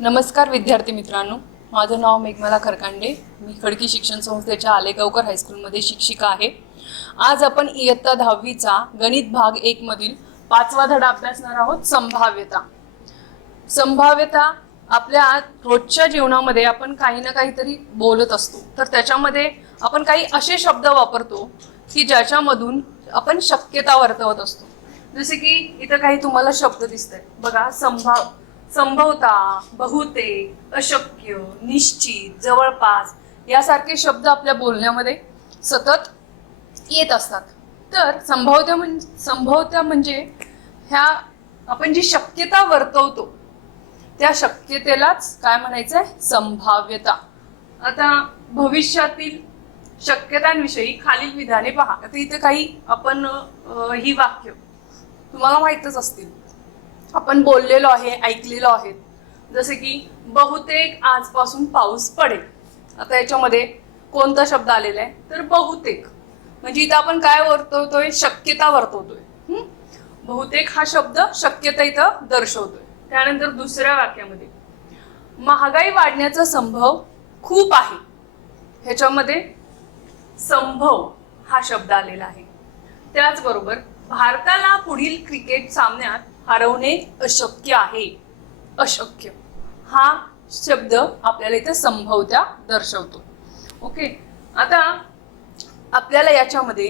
नमस्कार विद्यार्थी मित्रांनो, माझं नाव मेघमाला खरकांडे. मी खडकी शिक्षण संस्थेच्या आलेगावकर हायस्कूलमध्ये शिक्षिका आहे. आज आपण इयत्ता 10वीचा गणित भाग 1 मधील 5वा धडा अभ्यासणार आहोत. संभाव्यता. संभाव्यता आपल्या रोजच्या जीवनामध्ये आपण काही ना काहीतरी बोलत असतो, तर त्याच्यामध्ये आपण काही असे शब्द वापरतो की ज्याच्यामधून आपण शक्यता वर्तवत असतो. जसे की इथं काही तुम्हाला शब्द दिसत आहेत बघा. संभवता, बहुतेक, अशक्य, निश्चित, जवळपास यासारखे शब्द आपल्या बोलण्यामध्ये सतत येत असतात. तर संभाव्यता म्हणजे ह्या आपण जी शक्यता वर्तवतो त्या शक्यतेलाच काय म्हणायचं आहे? संभाव्यता. आता भविष्यातील शक्यतांविषयी खालील विधाने पहा. आता इथे काही आपण ही वाक्य तुम्हाला माहीतच असतील, आपण बोललेलो आहे, ऐकलेलो आहे. जसे की बहुतेक आजपासून पाऊस पडेल. आता याच्यामध्ये कोणता शब्द आलेला आहे? तर बहुतेक. म्हणजे इथं आपण काय वर्तवतोय? शक्यता वर्तवतोय. बहुतेक हा शब्द शक्यता इथं दर्शवतोय. त्यानंतर दुसऱ्या वाक्यामध्ये महागाई वाढण्याचा संभव खूप आहे. ह्याच्यामध्ये संभव हा शब्द आलेला आहे. त्याचबरोबर भारताला पुढील क्रिकेट सामन्यात हरवणे अशक्य आहे. अशक्य हा शब्द आपल्याला इथे संभवत्या दर्शवतो. ओके. आता आपल्याला याच्यामध्ये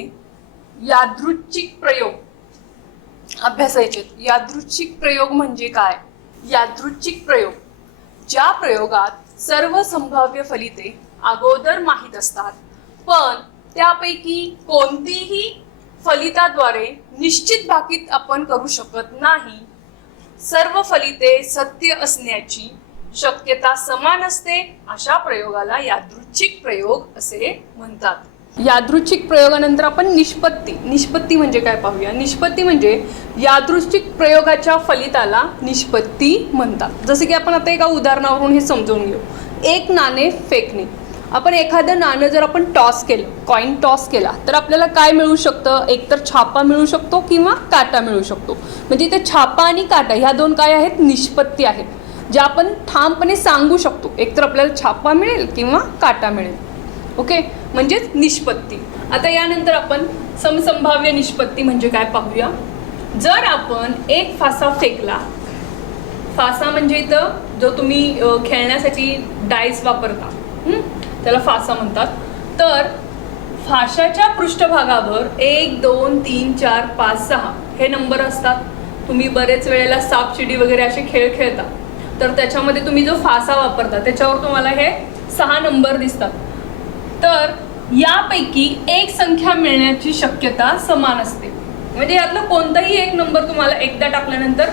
यादृच्छिक प्रयोग अभ्यासायचे. यादृच्छिक प्रयोग म्हणजे काय? यादृच्छिक प्रयोग ज्या प्रयोगात सर्व संभाव्य फलिते अगोदर माहीत असतात, पण त्यापैकी कोणतीही फलिताद्वारे निश्चित भाकीत आपण करू शकत नाही. सर्व फलिते सत्य असण्याची शक्यता समान असते, अशा प्रयोगाला यादृच्छिक प्रयोग असे म्हणतात. यादृच्छिक प्रयोगानंतर आपण निष्पत्ती म्हणजे काय पाहूया. निष्पत्ती म्हणजे यादृच्छिक प्रयोगाच्या फलिताला निष्पत्ती म्हणतात. जसे की आपण आता एका उदाहरणावरून हे समजून घेऊ. एक नाणे फेकणे. आपण एखादं नाणं जर आपण टॉस केलं, कॉईन टॉस केला, तर आपल्याला काय मिळू शकतं? एकतर छापा मिळू शकतो किंवा काटा मिळू शकतो. म्हणजे ते छापा आणि काटा ह्या दोन काय आहेत? निष्पत्ती आहेत, ज्या आपण ठामपणे सांगू शकतो. एकतर आपल्याला छापा मिळेल किंवा काटा मिळेल. ओके, म्हणजेच निष्पत्ती. आता यानंतर आपण समसंभाव्य निष्पत्ती म्हणजे काय पाहूया. जर आपण एक फासा फेकला, फासा म्हणजे इथं जो तुम्ही खेळण्यासाठी डायस वापरता, त्याला फासा म्हणतात. तर फाशाच्या पृष्ठभागावर 1 2 3 4 5 6 हे नंबर असतात. तुम्ही बरेच वेळेला सापशिडी वगैरे असे खेळ खेळता, तर त्याच्यामध्ये तुम्ही जो फासा वापरता त्याच्यावर तुम्हाला हे 6 नंबर दिसतात. तर यापैकी एक संख्या मिळण्याची शक्यता समान असते. म्हणजे यातला कोणताही एक नंबर तुम्हाला एकदा टाकल्यानंतर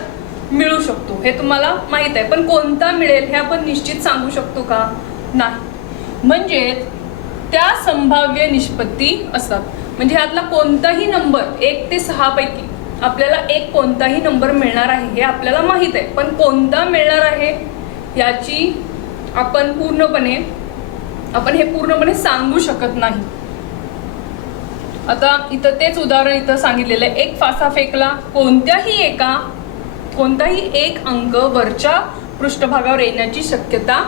मिळू शकतो, हे तुम्हाला माहित आहे. पण कोणता मिळेल हे आपण निश्चित सांगू शकतो का? नाही. म्हणजे त्या संभाव्य निष्पत्ती असतात. म्हणजे यातला कोणताही नंबर 1 ते 6 पैकी आपल्याला एक कोणताही नंबर मिळणार आहे हे आपल्याला माहित आहे, पण कोणता मिळणार आहे याची आपण हे पूर्णपणे सांगू शकत नाही. आता इथं तेच उदाहरण इथं सांगितलेलं आहे. एक फासा फेकला, कोणताही एक अंक वरच्या पृष्ठभागावर येण्याची शक्यता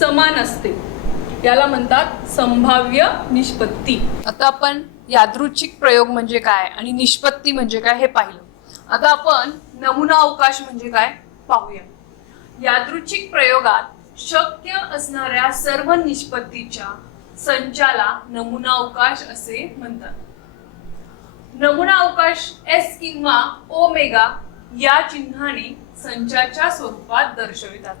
समान असते. याला म्हणतात संभाव्य निष्पत्ती. आता आपण यादृच्छिक प्रयोग म्हणजे काय आणि निष्पत्ती म्हणजे काय हे पाहिलं. आता आपण नमुना अवकाश म्हणजे काय पाहूया. यादृच्छिक प्रयोगात शक्य असणाऱ्या सर्व निष्पत्तीच्या संचाला नमुना अवकाश असे म्हणतात. नमुना अवकाश एस किंवा ओमेगा या चिन्हाने संचाच्या स्वरूपात दर्शवितात.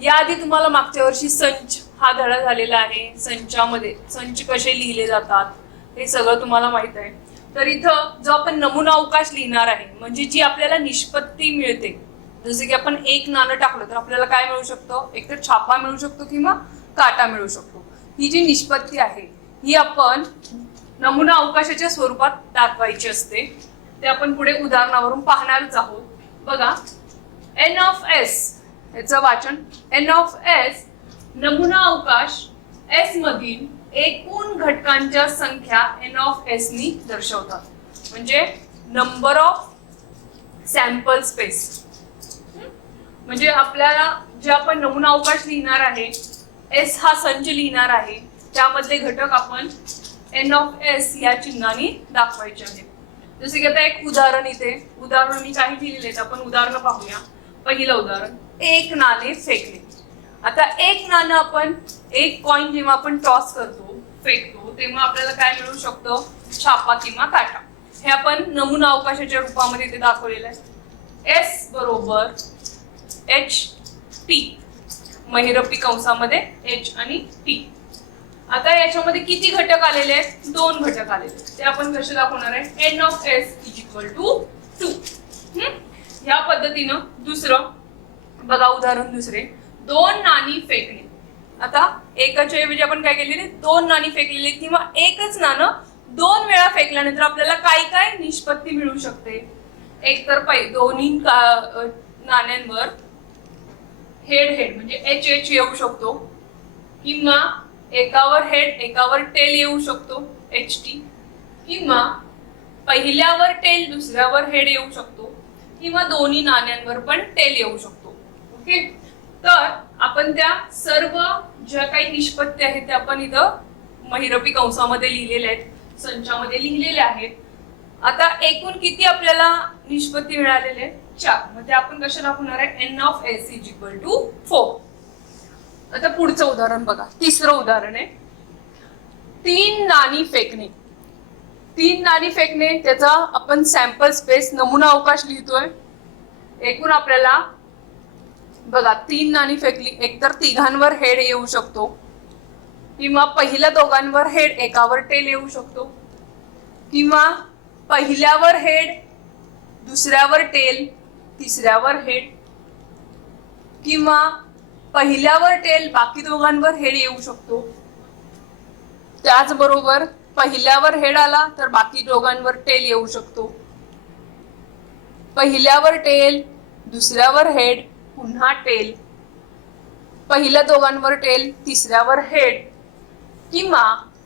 याआधी तुम्हाला मागच्या वर्षी संच हा धडा झालेला आहे. संचामध्ये संच कसे लिहिले जातात हे सगळं तुम्हाला माहित आहे. तर इथं जो आपण नमुना अवकाश लिहिणार आहे, म्हणजे जी आपल्याला निष्पत्ती मिळते. जसे की आपण एक नाणं टाकलं तर आपल्याला काय मिळू शकतो? एकतर छापा मिळू शकतो किंवा काटा मिळू शकतो. ही जी निष्पत्ती आहे ही आपण नमुना अवकाशाच्या स्वरूपात दाखवायची असते. ते आपण पुढे उदाहरणावरून पाहणारच आहोत. बघा, एन ऑफ एस याचं वाचन एन ऑफ एस नमुना अवकाश एस मधील एकूण घटकांच्या संख्या एन ऑफ एस नी दर्शवतात. म्हणजे नंबर ऑफ सॅम्पल स्पेस. म्हणजे आपल्याला जे आपण नमुना अवकाश लिहिणार आहे, एस हा संच लिहिणार आहे, त्यामधले घटक आपण एन ऑफ एस या चिन्हाने दाखवायचे आहेत. जसे की आता एक उदाहरण इथे, उदाहरण मी काही लिहिलेले आपण उदाहरण पाहूया. पहिलं उदाहरण, एक नाणे फेकले. आता एक नाणं आपण, एक कॉइन जेव्हा आपण टॉस करतो, फेकतो, तेव्हा आपल्याला काय मिळू शकतं? छापा किंवा काटा. हे आपण नमुना अवकाशाच्या रूपामध्ये इथे दाखवलेलं आहे. एस बरोबर एच टी, महिरपी कंसामध्ये एच आणि टी. आता याच्यामध्ये किती घटक आलेले आहेत? 2 घटक आलेले आहेत. ते आपण कसे दाखवणार आहे? N of S is equal to 2. या पद्धतीनं दुसरं बघा, उदाहरण दुसरे, 2 नाणी फेकणे. आता एकाच्या ऐवजी आपण काय केलेले? 2 नाणी फेकलेली किंवा एकच नाणं 2 वेळा फेकल्यानंतर आपल्याला काय काय निष्पत्ती मिळू शकते? एक तर दोन्ही नाण्यांवर हेड हेड म्हणजे एच एच येऊ शकतो, किंवा एकावर हेड एकावर टेल येऊ शकतो एच टी, किंवा पहिल्यावर टेल दुसऱ्यावर हेड येऊ शकतो, किंवा दोन्ही नाण्यांवर पण टेल येऊ शकतो. ओके, तर आपण त्या सर्व ज्या काही निष्पत्ती आहेत त्या आपण इथं महिरपी कंसामध्ये लिहिलेल्या आहेत, संचामध्ये लिहिलेल्या आहेत. आता एकूण किती आपल्याला निष्पत्ती मिळालेले? 4. मग ते आपण कशा दाखवणार आहे? N of S is equal to 4. आता पुढचं उदाहरण बघा, तिसरं उदाहरण आहे, 3 नाणी फेकणे. 3 नाणी फेकणे, त्याचा आपण सॅम्पल स्पेस नमुना अवकाश लिहितोय. एकूण आपल्याला बघा 3 नाणी फेकली, एकतर तिघांवर हेड येऊ शकतो, किंवा पहिल्या दोघांवर हेड एकावर टेल येऊ शकतो, किंवा पहिल्यावर हेड दुसऱ्यावर टेल तिसऱ्यावर हेड, किंवा पहिल्यावर टेल बाकी दोघांवर हेड येऊ शकतो. त्याचबरोबर पहिल्यावर हेड आला तर बाकी दोघांवर टेल येऊ शकतो. पहिल्यावर टेल दुसऱ्यावर हेड पुन्हा टेल, पहिल्या दोघांवर टेल तिसऱ्यावर हेड, किंवा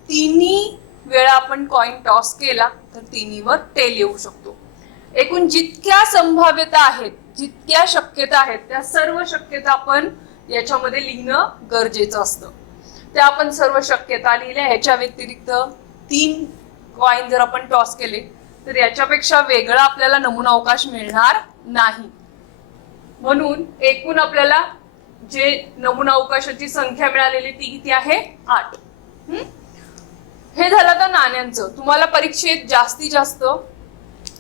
तिन्ही वेळा आपण कॉइन टॉस केला तर तिन्हीवर टेल येऊ शकतो. एकूण जितक्या संभाव्यता आहेत, जितक्या शक्यता आहेत, त्या सर्व शक्यता आपण याच्यामध्ये लिहिणं गरजेचं असतं. त्या आपण सर्व शक्यता लिहिल्या. ह्याच्या व्यतिरिक्त 3 कॉइन जर आपण टॉस केले तर याच्यापेक्षा वेगळा आपल्याला नमुना अवकाश मिळणार नाही. म्हणून एकूण आपल्याला जे नमुना अवकाशाची संख्या मिळालेली ती किती आहे? 8. हे झालं तर नाण्यांचं. तुम्हाला परीक्षेत जास्तीत जास्त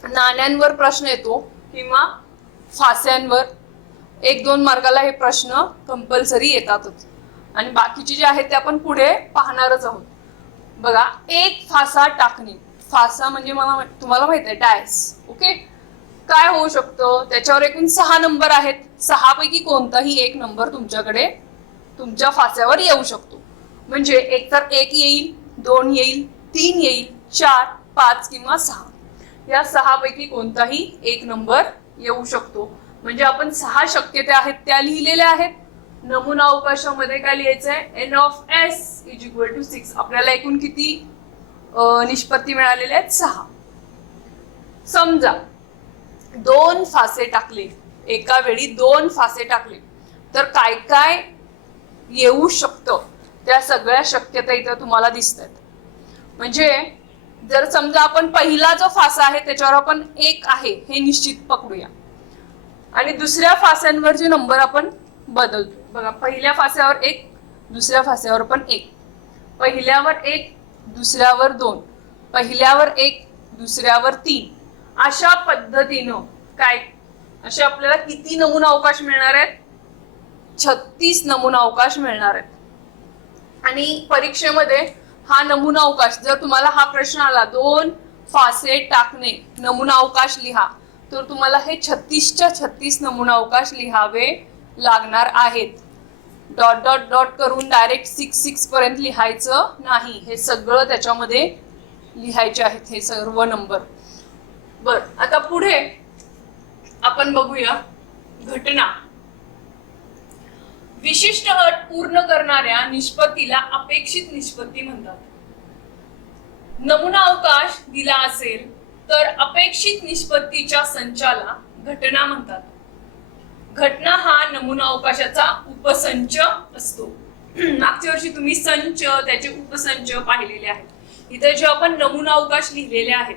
नाण्यांवर प्रश्न येतो किंवा फास्यांवर 1-2 मार्काला हे प्रश्न कंपल्सरी येतातच, आणि बाकीचे जे आहेत ते आपण पुढे पाहणारच आहोत. बघा, एक फासा टाकणे. फासा म्हणजे तुम्हाला माहित आहे डायस. ओके, काय होऊ शकतं? त्याच्यावर एकूण 6 नंबर आहेत. 6 पैकी कोणताही एक नंबर तुमच्याकडे तुमच्या फास्यावर येऊ शकतो. म्हणजे एक तर 1 येईल, 2 येईल, 3 येईल, 4, 5 किंवा 6. या 6 पैकी कोणताही एक नंबर येऊ शकतो. म्हणजे आपण 6 शक्यता आहेत त्या लिहिलेल्या आहेत. नमुना अवकाशामध्ये काय लिहायचं आहे? N of S is equal to 6. आपल्याला एकूण किती निष्पत्ती मिळालेल्या आहेत? 6. समजा 2 फासे टाकले, एका वेळी 2 फासे टाकले तर काय काय येऊ शकतं? त्या सगळ्या शक्यता इथं तुम्हाला दिसतात. म्हणजे जर समजा आपण पहिला जो फासा आहे त्याच्यावर आपण 1 आहे हे निश्चित पकडूया, आणि दुसऱ्या फास्यांवर जे नंबर आपण बदलतो. बघा, पहिल्या फास्यावर 1, दुसऱ्या फास्यावर पण 1, पहिल्यावर 1 दुसऱ्यावर 2, पहिल्यावर 1 दुसऱ्यावर 3. अशा पद्धतीनं काय, असे आपल्याला किती नमुना अवकाश मिळणार आहेत? 36 नमुना अवकाश मिळणार आहेत. आणि परीक्षेमध्ये हा नमुना अवकाश, जर तुम्हाला हा प्रश्न आला 2 फासे टाकणे नमुना अवकाश लिहा, तर तुम्हाला हे 36च्या 36 नमुना अवकाश लिहावे लागणार आहेत. डॉट डॉट डॉट करून डायरेक्ट 6 पर्यंत लिहायचं नाही. हे सगळं त्याच्यामध्ये लिहायचे आहेत, हे सर्व नंबर. बर, आता पुढे आपण बघूया घटना. विशिष्ट अट पूर्ण करणाऱ्या निष्पत्तीला अपेक्षित निष्पत्ती म्हणतात. नमुना अवकाश दिला असेल तर अपेक्षित निष्पत्तीच्या संचाला घटना म्हणतात. घटना हा नमुना अवकाशाचा उपसंच असतो. मागच्या वर्षी तुम्ही संच त्याचे उपसंच पाहिलेले आहेत. इथे जे आपण नमुना अवकाश लिहिलेले आहेत.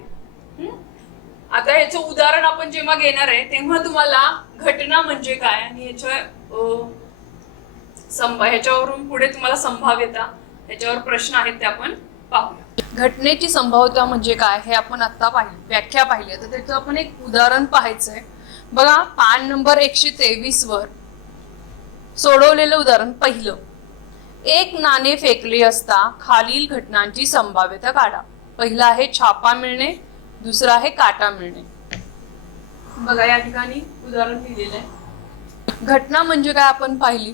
आता याचं उदाहरण आपण जेव्हा घेणार आहे तेव्हा तुम्हाला घटना म्हणजे काय आणि ह्याच्यावरून पुढे तुम्हाला संभाव्यता ह्याच्यावर प्रश्न आहेत ते आपण पाहूया. घटनेची संभाव्यता म्हणजे काय हे आपण आता पाहिली, व्याख्या पाहिली. आता त्याचं आपण एक उदाहरण पाहायचंय. बघा, पान नंबर 123 वर सोडवलेलं उदाहरण पहिलं. एक नाणे फेकले असता खालील घटनांची संभाव्यता काढा. पहिला आहे छापा मिळणे, दुसरा आहे काटा मिळणे. बघा या ठिकाणी उदाहरण लिहिलेलं आहे. घटना म्हणजे काय आपण पाहिली.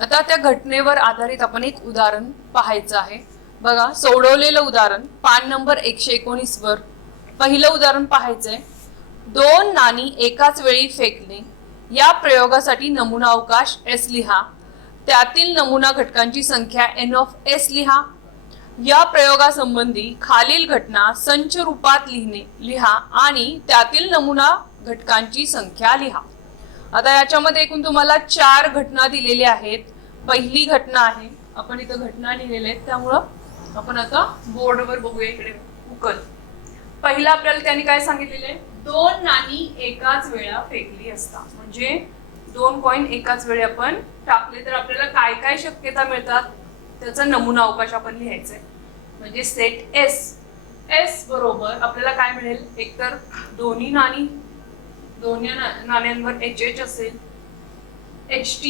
आता त्या घटनेवर आधारित आपण एक उदाहरण पाहायचं आहे. बघा, सोडवलेलं उदाहरण पान नंबर 119 वर पहिलं उदाहरण पाहायचंय. 2 नाणी एकाच वेळी फेकणे. या प्रयोगासाठी नमुना अवकाश S लिहा. त्यातील नमुना घटकांची संख्या N of S लिहा. या प्रयोगासंबंधी खालील घटना संच रूपात लिहा आणि त्यातील नमुना घटकांची संख्या लिहा. आता याच्यामध्ये एकूण तुम्हाला 4 घटना दिलेल्या आहेत. पहिली घटना आहे, आपण इथं घटना लिहिलेल्या आहेत त्यामुळं आपण आता बोर्डवर बघूया. इकडे उकल. पहिला आपल्याला त्यांनी काय सांगितलेलं आहे, 2 नाणी एकाच वेळा फेकली असता. म्हणजे 2 कॉइन एकाच वेळी आपण टाकले तर आपल्याला काय काय शक्यता मिळतात त्याचा नमुना अवकाश आपण लिहायचा आहे. म्हणजे सेट S बरोबर आपल्याला काय मिळेल, एकतर दोन्ही नाण्यांवर HH असेल, HT,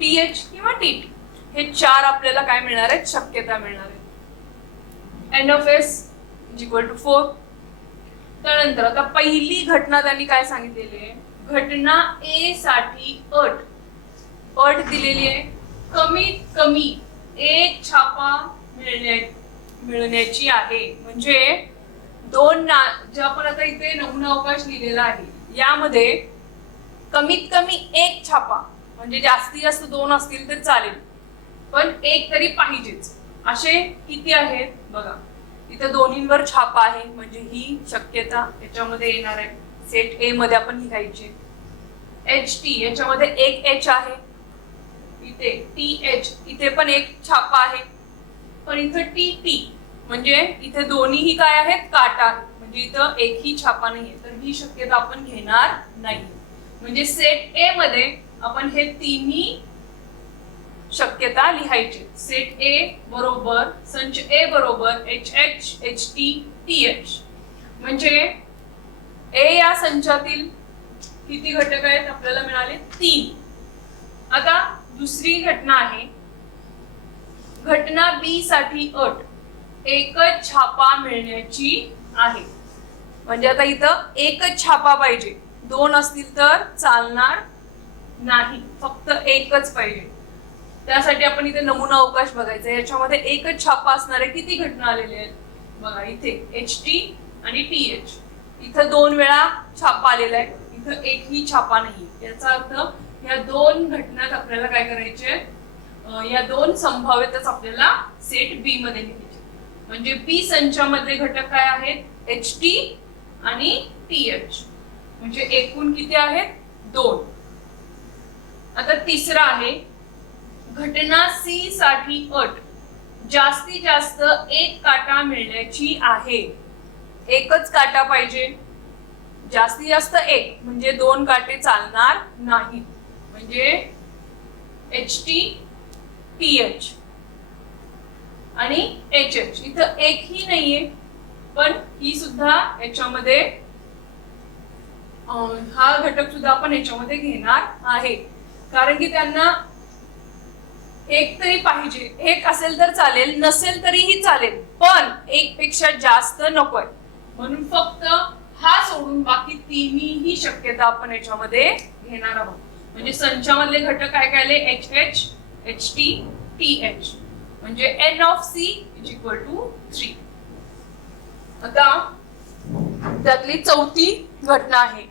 TH किंवा TT. हे 4 आपल्याला काय मिळणार आहेत, शक्यता मिळणार आहे. N of S = 4. त्यानंतर आता पहिली घटना त्यांनी काय सांगितलेली आहे, घटना A साठी अट दिलेली आहे. कमीत कमी एक छापा मिळण्याची आहे. म्हणजे जे आपण आता इथे नमुना अवकाश लिहिलेला आहे यामध्ये कमीत कमी एक छापा, म्हणजे जास्तीत जास्त 2 असतील तर चालेल पण एक तरी पाहिजेच. असे किती आहेत बघा, इथे दोन्हींवर छापा आहे म्हणजे ही शक्यता याच्यामध्ये येणार आहे. सेट A मध्ये आपण लिहायचे. HT याच्यामध्ये एक H आहे, इथे TH इथे पण एक छापा आहे, पण इथं TT म्हणजे इथे दोन्हीही काय आहेत, काटा, म्हणजे इथं एकही छापा नाहीये तर ही शक्यता आपण घेणार नाही. म्हणजे सेट A मध्ये आपण हे तिन्ही शक्यता लिहायची. सेट A बरोबर संच A बरोबर HH, HT, TH. म्हणजे A या संचातील किती घटक आहेत आपल्याला मिळाले, 3. आता दुसरी घटना आहे, घटना B साठी अट एकच छापा मिळण्याची आहे. म्हणजे आता इथं एकच छापा पाहिजे, 2 असतील तर चालणार नाही, फक्त एकच पाहिजे. त्यासाठी आपण इथे नमुना अवकाश बघायचा. याच्यामध्ये एकच छापा असणारे किती घटना आलेले आहेत बघा, इथे HT आणि TH. इथं 2 वेळा छापा आलेला आहे, इथं एकही छापा नाही. याचा अर्थ या 2 घटनात आपल्याला काय करायचे, या 2 संभाव्यताच आपल्याला सेट B मध्ये लिहायचे. म्हणजे B संचामध्ये घटक काय आहेत, HT आणि TH. म्हणजे एकूण किती आहेत, 2. आता तिसरा आहे, घटना C साठी अट जास्तीत जास्त एक काटा मिळण्याची आहे. एकच काटा पाहिजे, जास्तीत जास्त एक, म्हणजे 2 काटे चालणार नाही. म्हणजे HT, TH आणि HH. इथं एकही नाहीये पण ही सुद्धा याच्यामध्ये हा घटक सुद्धा आपण याच्यामध्ये घेणार आहे. कारण की त्यांना एक तरी पाहिजे, एक असेल तर चालेल, नसेल तरीही चालेल, पण एक पेक्षा जास्त नकोय. म्हणून फक्त हा सोडून बाकी तिन्ही शक्यता आपण याच्यामध्ये घेणार आहोत. म्हणजे संचामधले घटक काय काय आले, HH, HT, TH. म्हणजे N of C = 3. आता त्यातली चौथी घटना आहे,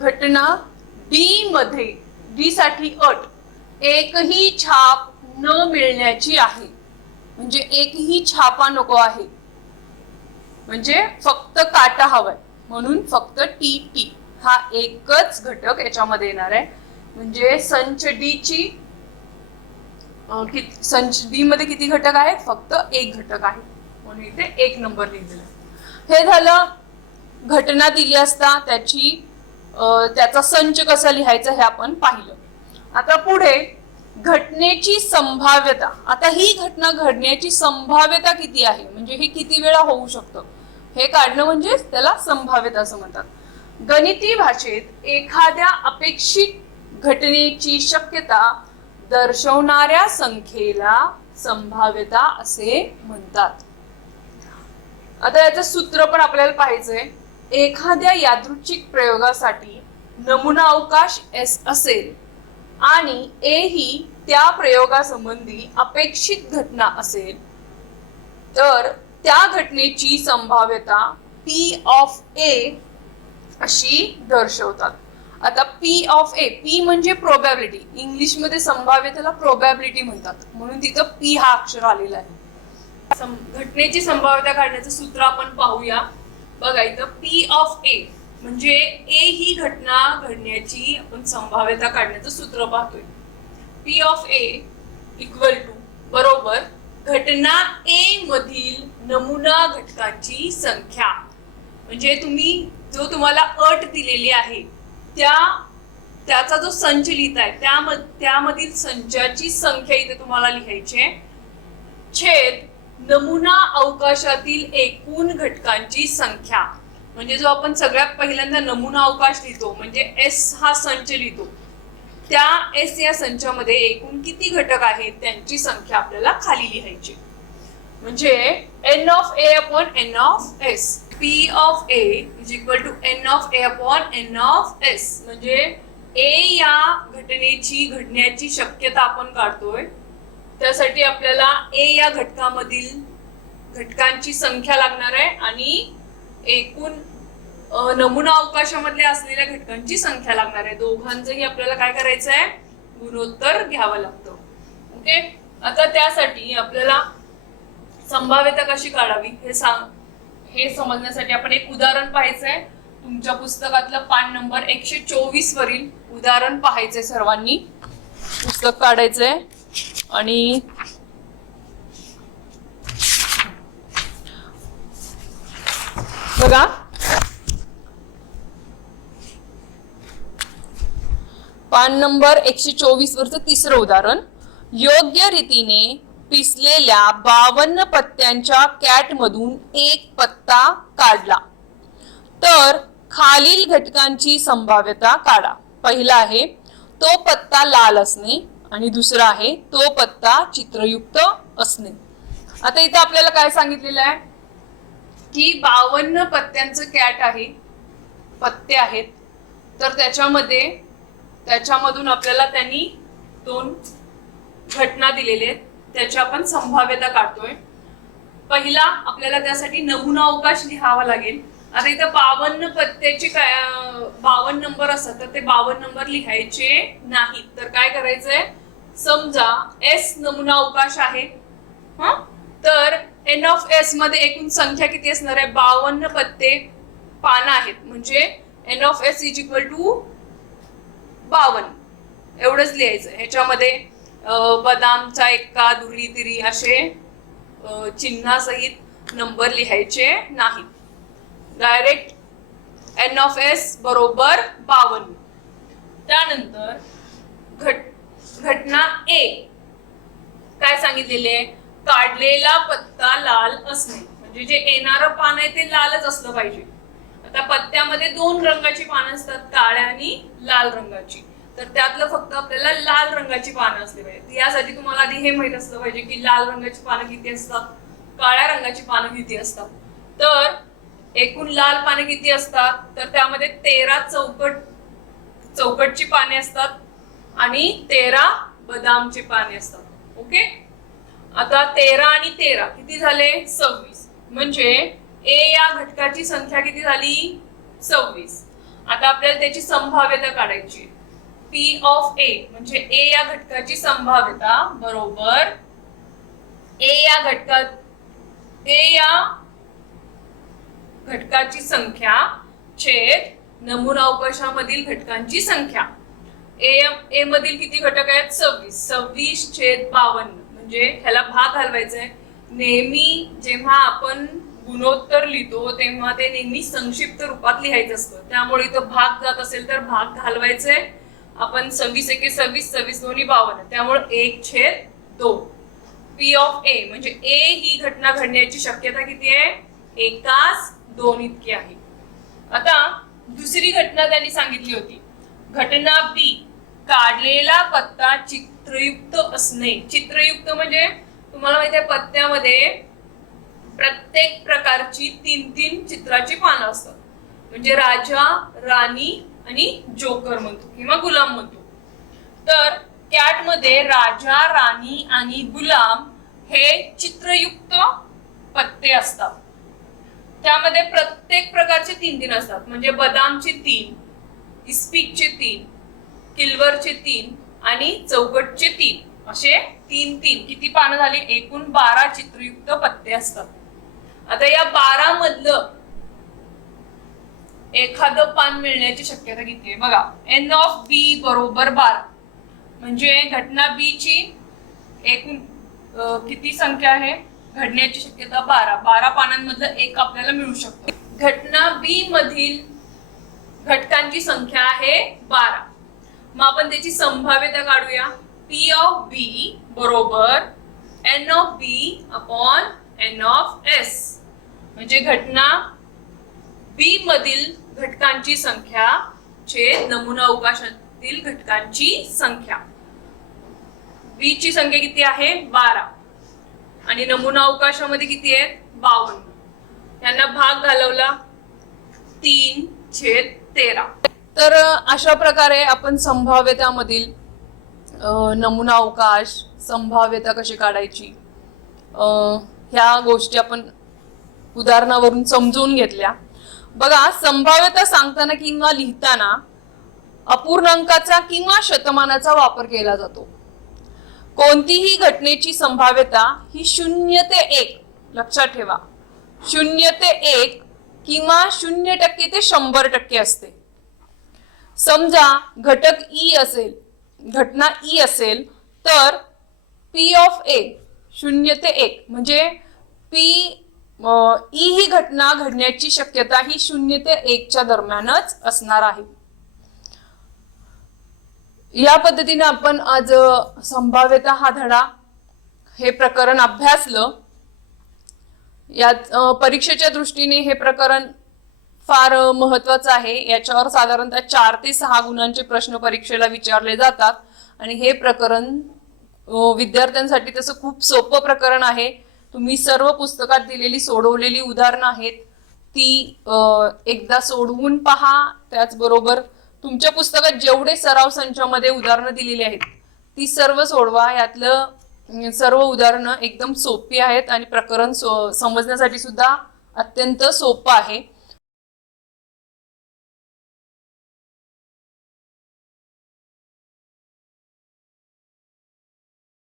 घटना D मध्ये, D साठी अट एकही छाप न मिळण्याची आहे. म्हणजे एकही छापा नको आहे, म्हणजे फक्त काटा हवाय, म्हणून फक्त TT. हा एकच घटक याच्यामध्ये येणार आहे. म्हणजे संच डी ची संच डी मध्ये किती घटक आहेत? फक्त एक घटक आहे, म्हणून इथे 1 नंबर लिहिलेला आहे. हे झालं घटना दिली असता त्याचा संच कसा लिहायचा हे आपण पाहिलं. आता पुढे घटनेची संभाव्यता. आता ही घटना घडण्याची संभाव्यता किती आहे, म्हणजे हे किती वेळा होऊ शकतं हे काढणं म्हणजे त्याला संभाव्यता असं म्हणतात. गणिती भाषेत एखाद्या अपेक्षित घटनेची शक्यता दर्शवणाऱ्या संख्येला संभाव्यता असे म्हणतात. आता याचं सूत्र पण आपल्याला पाहायचंय. एखाद्या यादृच्छिक प्रयोगासाठी नमुना अवकाश S असेल आणि A ही त्या प्रयोगासंबंधी अपेक्षित घटना असेल तर त्या घटनेची संभाव्यता P of A अशी दर्शवतात. आता P of A, P म्हणजे प्रोबॅबिलिटी, इंग्लिश मध्ये संभाव्यतेला प्रोबॅबिलिटी म्हणतात, म्हणून तिथं P हा अक्षर आलेला आहे. घटनेची संभाव्यता काढण्याचं सूत्र आपण पाहूया. बघा इथं P of A म्हणजे A ही घटना घडण्याची आपण संभाव्यता काढण्याचं सूत्र पाहतोय. P of A equal to बरोबर घटना A मधील नमुना घटकांची संख्या. म्हणजे तुम्हाला अट दिलेली आहे त्याचा जो संच लिहिताय त्यामधील संचाची संख्या इथे तुम्हाला लिहायची आहे, छेद नमुना अवकाशातील एकूण घटकांची संख्या. म्हणजे जो आपण सगळ्यात पहिल्यांदा नमुना अवकाश लिहितो म्हणजे S हा संच लिहितो, त्या S या संचामध्ये एकूण किती घटक आहेत त्यांची संख्या आपल्याला खाली लिहायची. म्हणजे n of A upon n of S. P of A is equal to n of A upon n of S. म्हणजे A या घटनेची घडण्याची शक्यता आपण काढतोय, त्यासाठी आपल्याला A या घटकामधील घटकांची संख्या लागणार आहे आणि एकूण नमुना अवकाशामधल्या असलेल्या घटकांची संख्या लागणार आहे. दोघांचंही आपल्याला काय करायचं आहे? गुणोत्तर घ्यावं लागतं. ओके. आता त्यासाठी आपल्याला संभाव्यता कशी काढावी हे समजण्यासाठी आपण एक उदाहरण पाहायचंय. तुमच्या पुस्तकातलं पान नंबर 124 वरील उदाहरण पाहायचंय. सर्वांनी पुस्तक काढायचंय आणि बघा पान नंबर 124 वरचं तिसरं उदाहरण. योग्य रीतीने पिसलेल्या 52 पत्त्यांच्या कॅट मधून एक पत्ता काढला तर खालील घटकांची संभाव्यता काढा. पहिला आहे तो पत्ता लाल असणे आणि दुसरा आहे तो पत्ता चित्रयुक्त असणे. आता इथे आपल्याला काय सांगितलेलं आहे की 52 पत्त्यांचं कॅट आहे, पत्ते आहेत, तर त्याच्यामधून आपल्याला त्यांनी 2 घटना दिलेल्या आहेत, त्याची आपण संभाव्यता काढतोय. पहिला आपल्याला त्यासाठी नमुना अवकाश लिहावा लागेल. आता इथं 52 पत्त्याचे 52 नंबर असतात तर ते 52 नंबर लिहायचे नाहीत. तर काय करायचंय, समजा S नमुना अवकाश आहे तर n of S मध्ये एकूण संख्या किती असणार आहे? 52 पत्ते पानं आहेत, म्हणजे n of S is equal to 52 एवढंच लिहायचं. ह्याच्यामध्ये बदामचा एक्का, दुरी तिरी असे चिन्हासहित नंबर लिहायचे नाहीत. डायरेक्ट n of S बरोबर 52. त्यानंतर घटना A काय सांगितलेले आहे? काढलेला पत्ता लाल असणे, म्हणजे जे येणारं पान आहे ते लालच असलं पाहिजे. आता पत्त्यामध्ये 2 रंगाची पानं असतात, काळ्या आणि लाल रंगाची, तर त्यातलं फक्त आपल्याला लाल रंगाची पानं असली पाहिजे. यासाठी तुम्हाला आधी हे माहित असलं पाहिजे की लाल रंगाची पानं किती असतात, काळ्या रंगाची पानं किती असतात. तर एकूण लाल पाने किती असतात, तर त्यामध्ये 13 चौकटची पाने असतात आणि 13 बदामची पाने असतात. ओके. आता 13 आणि 13 किती झाले? 26. म्हणजे A या घटकाची संख्या किती झाली? 26. आता आपल्याला त्याची संभाव्यता काढायची. P of A म्हणजे A या घटकाची संभाव्यता बरोबर A या घटकाची संख्या छेद नमुना अवकाशामधील घटकांची संख्या. ए मधील किती घटक आहेत? 26. 26/52 म्हणजे ह्याला भाग घालवायचा आहे. नेहमी जेव्हा आपण गुणोत्तर लिहितो तेव्हा ते नेहमी संक्षिप्त रूपात लिहायचं असतं. त्यामुळे इथं भाग जात असेल तर भाग घालवायचे. आपण 26 एके 26, 26 दोन्ही 52. त्यामुळे 1/2. पी ऑफ ए म्हणजे ए ही घटना घडण्याची शक्यता किती आहे? 1/2 इतकी आहे. आता दुसरी घटना त्यांनी सांगितली होती. घटना बी, काढलेला पत्ता चित्रयुक्त असणे. चित्रयुक्त म्हणजे तुम्हाला माहिती आहे पत्त्यामध्ये प्रत्येक प्रकारची 3-3 चित्राची पानं असतात. म्हणजे राजा, राणी आणि जोकर म्हणतो किंवा गुलाम म्हणतो. तर कॅट मध्ये राजा, राणी आणि गुलाम हे चित्रयुक्त पत्ते असतात. त्यामध्ये प्रत्येक प्रकारचे 3-3 असतात. म्हणजे बदामचे 3, इस्पिकचे 3, किल्वरचे 3 आणि चौकटचे 3 असे 3-3 किती पानं झाली? एकूण 12 चित्रयुक्त पत्ते असतात. आता या 12 मधलं एखादं पान मिळण्याची शक्यता किती आहे? बघा, एन ऑफ बी बरोबर 12 म्हणजे घटना बी ची एकूण किती संख्या आहे? घडण्याची शक्यता 12. 12 पानांमधलं एक आपल्याला मिळू शकतो. घटना बी मधील घटकांची संख्या आहे 12. मग आपण त्याची संभाव्यता काढूया. पी ऑफ बी बरोबर n of B upon n of S म्हणजे घटना बी मधील घटकांची संख्या छेद नमुना अवकाशातील घटकांची संख्या. बी ची संख्या किती आहे? 12 आणि नमुना अवकाशामध्ये किती आहेत? 52. यांना भाग घालवला 3/13. तर अशा प्रकारे आपण संभाव्यतामधील नमुना अवकाश, संभाव्यता कशी काढायची ह्या गोष्टी आपण उदाहरणावरून समजून घेतल्या. बघा, संभाव्यता सांगताना किंवा लिहिताना अपूर्णांकाचा किंवा शतमानाचा वापर केला जातो. कोणतीही घटनेची संभाव्यता ही 0 ते 1 लक्षात ठेवा. 0 ते 1 किंवा 0% ते 100% असते. समजा घटक ई असेल, घटना ई असेल तर पी ऑफ ए 0 ते 1 म्हणजे पी ई ही घटना घडण्याची शक्यता ही 0 ते 1च्या दरम्यानच असणार आहे. या पद्धतीने आपण आज संभाव्यता हा धडा हे प्रकरण अभ्यासलं. यात परीक्षेच्या दृष्टीने हे प्रकरण फार महत्वाचं आहे. याच्यावर साधारणतः 4 ते 6 गुणांचे प्रश्न परीक्षेला विचारले जातात आणि हे प्रकरण विद्यार्थ्यांसाठी तसं खूप सोपं प्रकरण आहे. तुम्ही सर्व पुस्तकात दिलेली सोडवलेली उदाहरणं आहेत ती एकदा सोडवून पहा. त्याचबरोबर तुमच्या पुस्तकात जेवढे सराव संचामध्ये उदाहरणं दिलेली आहेत ती सर्व सोडवा. यातलं सर्व उदाहरणं एकदम सोपी आहेत आणि प्रकरण समजण्यासाठी सुद्धा अत्यंत सोपं आहे.